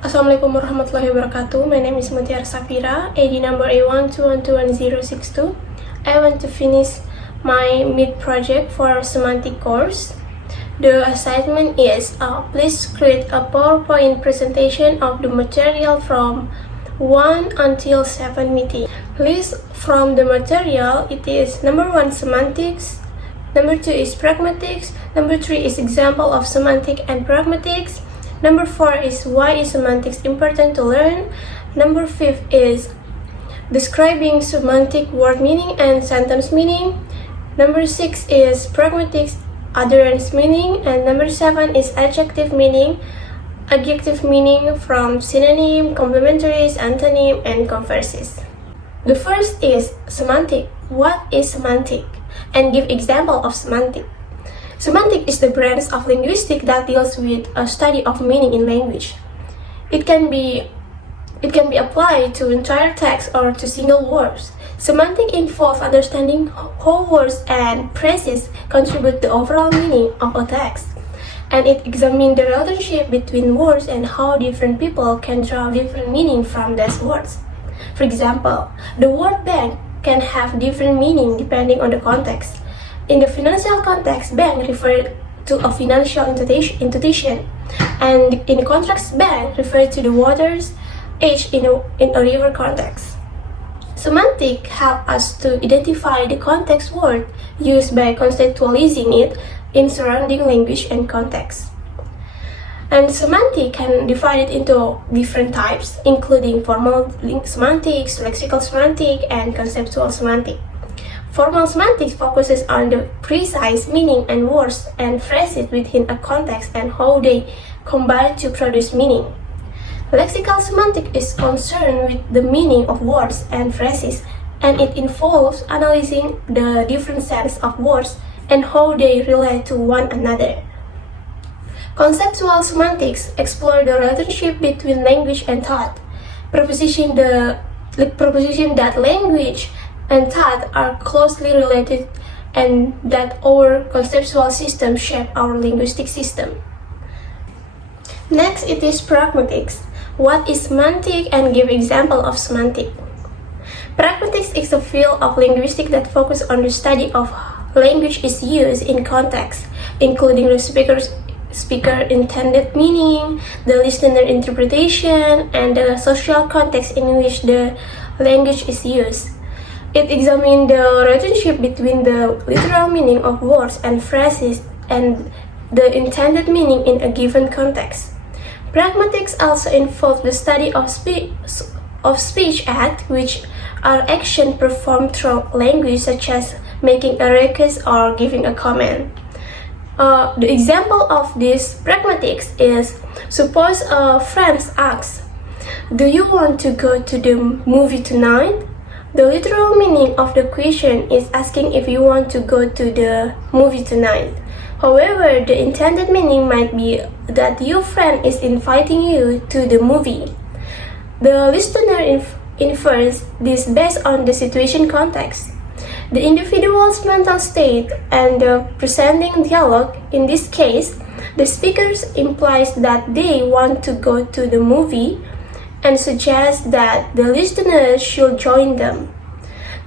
Assalamualaikum warahmatullahi wabarakatuh. My name is MUTIARA SAFIRA, ID number A12121062. I want to finish my mid project for semantic course. The assignment is please create a PowerPoint presentation of the material from 1 until 7 meeting. List from the material, it is number 1 semantics, number 2 is pragmatics, number 3 is example of semantic and pragmatics, number 4 is why is semantics important to learn, number 5 is describing semantic word meaning and sentence meaning, number 6 is pragmatics adherence meaning, and number 7 is adjective meaning from synonym, complementaries, antonym, and converses. The first is semantic. What is semantic? And give example of semantic. Semantic is the branch of linguistics that deals with a study of meaning in language. It can be applied to entire text or to single words. Semantic involves understanding how words and phrases contribute to the overall meaning of a text, and it examines the relationship between words and how different people can draw different meaning from those words. For example, the word bank can have different meaning depending on the context. In the financial context, bank refers to a financial institution, and in the context, bank refers to the water's edge in a river context. Semantic helps us to identify the context word used by contextualizing it in surrounding language and context. And semantic can divide it into different types, including formal semantics, lexical semantic, and conceptual semantic. Formal semantics focuses on the precise meaning and words and phrases within a context and how they combine to produce meaning. Lexical semantic is concerned with the meaning of words and phrases, and it involves analyzing the different sense of words and how they relate to one another. Conceptual semantics explore the relationship between language and thought, proposition that language and thought are closely related and that our conceptual system shape our linguistic system. Next, it is pragmatics. What is semantic and give example of semantic? Pragmatics is a field of linguistics that focuses on the study of language is used in context, including the speaker intended meaning, the listener interpretation, and the social context in which the language is used. It examines the relationship between the literal meaning of words and phrases and the intended meaning in a given context. Pragmatics also involves the study of speech acts, which are actions performed through language, such as making a request or giving a comment. The example of this pragmatics is, suppose a friend asks, "Do you want to go to the movie tonight?" The literal meaning of the question is asking if you want to go to the movie tonight. However, the intended meaning might be that your friend is inviting you to the movie. The listener infers this based on the situation context, the individual's mental state, and the presenting dialogue. In this case, the speaker implies that they want to go to the movie and suggests that the listener should join them.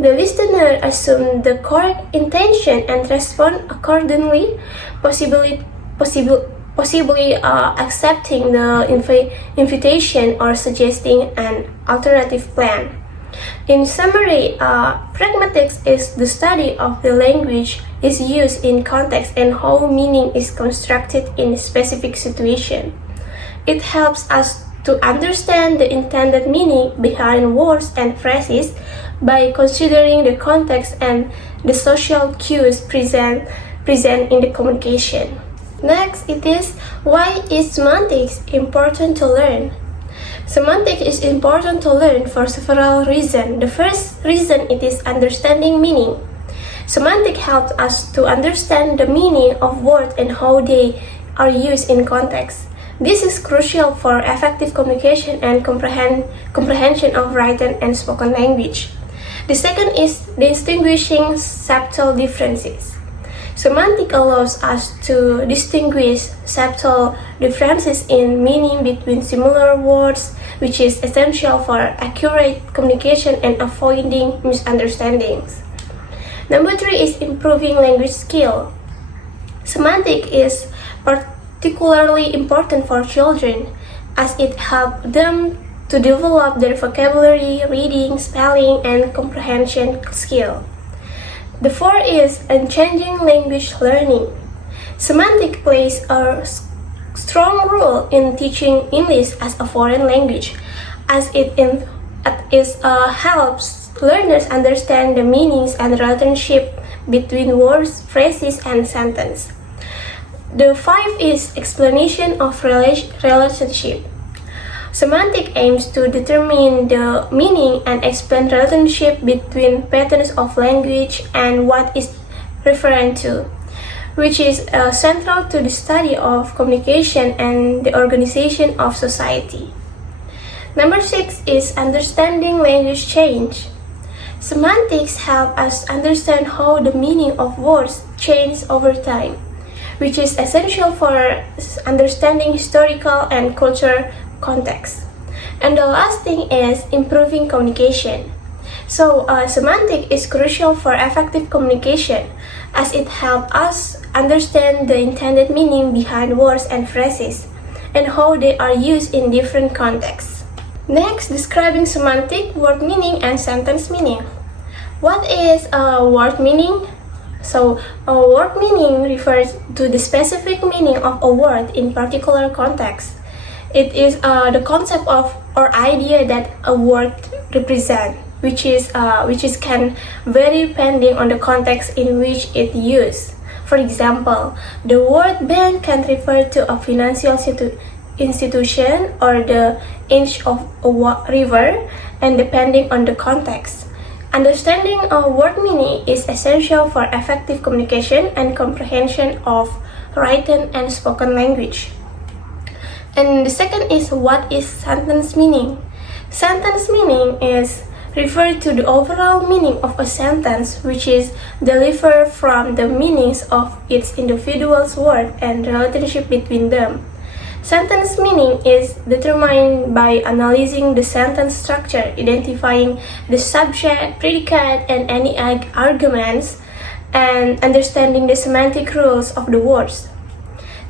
The listener assumes the correct intention and responds accordingly, possibly accepting the invitation or suggesting an alternative plan. In summary, pragmatics is the study of the language is used in context and how meaning is constructed in a specific situation. It helps us to understand the intended meaning behind words and phrases by considering the context and the social cues present in the communication. Next, it is why is semantics important to learn? Semantics is important to learn for several reasons. The first reason it is understanding meaning. Semantics helps us to understand the meaning of words and how they are used in context. This is crucial for effective communication and comprehension of written and spoken language. The second is distinguishing subtle differences. Semantic allows us to distinguish subtle differences in meaning between similar words, which is essential for accurate communication and avoiding misunderstandings. Number 3 is improving language skill. Semantic is particularly important for children as it helps them to develop their vocabulary, reading, spelling, and comprehension skill. The 4 is unchanging language learning. Semantic plays a strong role in teaching English as a foreign language, as it helps learners understand the meanings and relationship between words, phrases, and sentences. The 5 is explanation of relationship. Semantic aims to determine the meaning and explain relationship between patterns of language and what is referred to, which is central to the study of communication and the organization of society. Number 6 is understanding language change. Semantics help us understand how the meaning of words change over time, which is essential for understanding historical and cultural context. And the last thing is improving communication. So, semantic is crucial for effective communication as it helps us understand the intended meaning behind words and phrases and how they are used in different contexts. Next, describing semantic, word meaning, and sentence meaning. What is a word meaning? So, a word meaning refers to the specific meaning of a word in particular context. It is the concept of or idea that a word represents, which can vary depending on the context in which it used. For example, the word bank can refer to a financial institution or the inch of a river, and depending on the context. Understanding a word meaning is essential for effective communication and comprehension of written and spoken language. And the second is what is sentence meaning. Sentence meaning is referred to the overall meaning of a sentence, which is delivered from the meanings of its individual word and relationship between them. Sentence meaning is determined by analyzing the sentence structure, identifying the subject, predicate, and any arguments, and understanding the semantic rules of the words.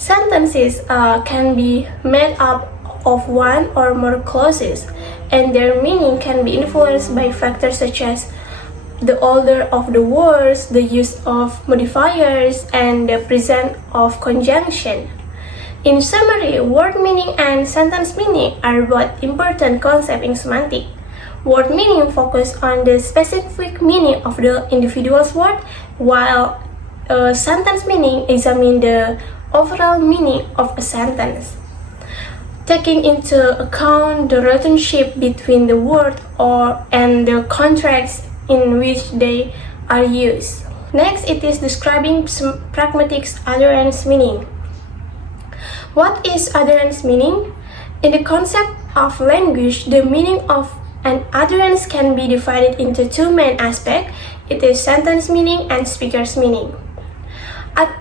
Sentences can be made up of one or more clauses, and their meaning can be influenced by factors such as the order of the words, the use of modifiers, and the presence of conjunction. In summary, word meaning and sentence meaning are both important concepts in semantics. Word meaning focuses on the specific meaning of the individual's word, while sentence meaning examines the overall meaning of a sentence, taking into account the relationship between the word and the context in which they are used. Next, it is describing pragmatic utterance meaning. What is utterance meaning? In the concept of language, the meaning of an utterance can be divided into two main aspects. It is sentence meaning and speaker's meaning.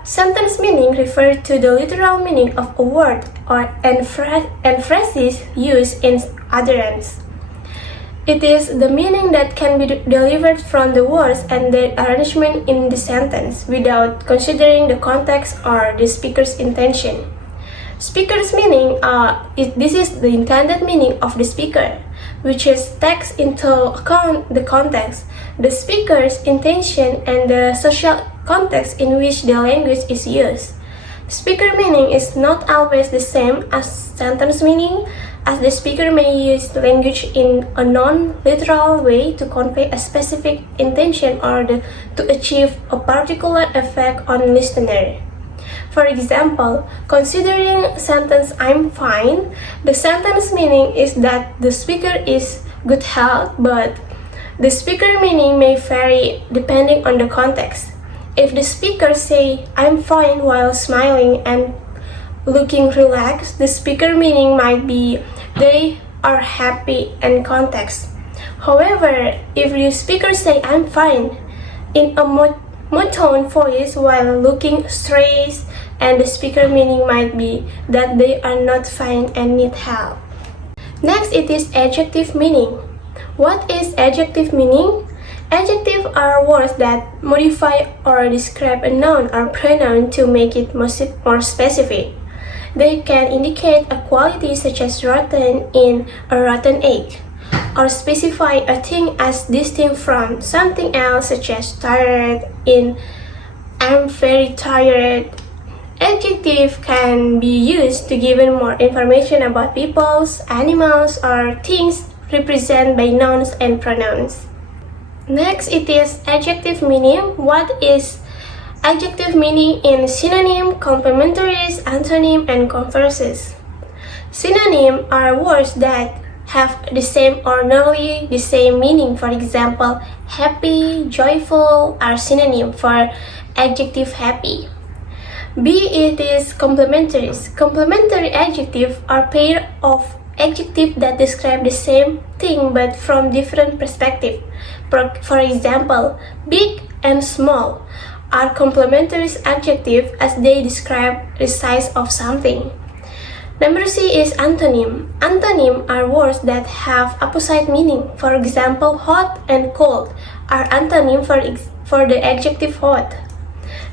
Sentence meaning refers to the literal meaning of a word and phrases used in utterance. It is the meaning that can be delivered from the words and their arrangement in the sentence without considering the context or the speaker's intention. Speaker's meaning, this is the intended meaning of the speaker, which takes into account the context, the speaker's intention, and the social context in which the language is used. Speaker meaning is not always the same as sentence meaning, as the speaker may use language in a non-literal way to convey a specific intention or to achieve a particular effect on listener. For example, considering sentence "I'm fine," the sentence meaning is that the speaker is good health, but the speaker meaning may vary depending on the context. If the speaker say "I'm fine" while smiling and looking relaxed, the speaker meaning might be they are happy in context. However, if the speaker say "I'm fine" in a monotone voice while looking stressed, and the speaker meaning might be that they are not fine and need help. Next, it is adjective meaning. What is adjective meaning? Adjectives are words that modify or describe a noun or pronoun to make it more specific. They can indicate a quality such as rotten in a rotten egg, or specify a thing as distinct from something else such as tired in I'm very tired. Adjective can be used to give more information about peoples, animals, or things represented by nouns and pronouns. Next, it is adjective meaning. What is adjective meaning in synonym, complementaries, antonym, and converses? Synonym are words that have the same or nearly the same meaning. For example, happy, joyful are synonym for adjective happy. B, it is complementaries. Complementary adjectives are pair of adjectives that describe the same thing but from different perspectives. For example, big and small are complementary adjectives as they describe the size of something. Number C is antonym. Antonym are words that have opposite meaning. For example, hot and cold are antonym for the adjective hot.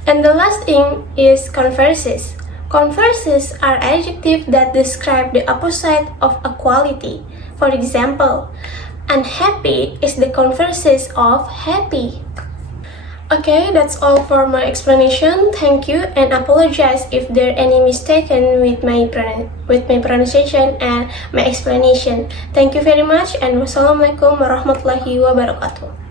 And the last thing is converses. Converses are adjectives that describe the opposite of a quality. For example, unhappy is the converses of happy. Okay, that's all for my explanation. Thank you, and apologize if there are any mistaken with my pronunciation and my explanation. Thank you very much, and wassalamualaikum warahmatullahi wabarakatuh.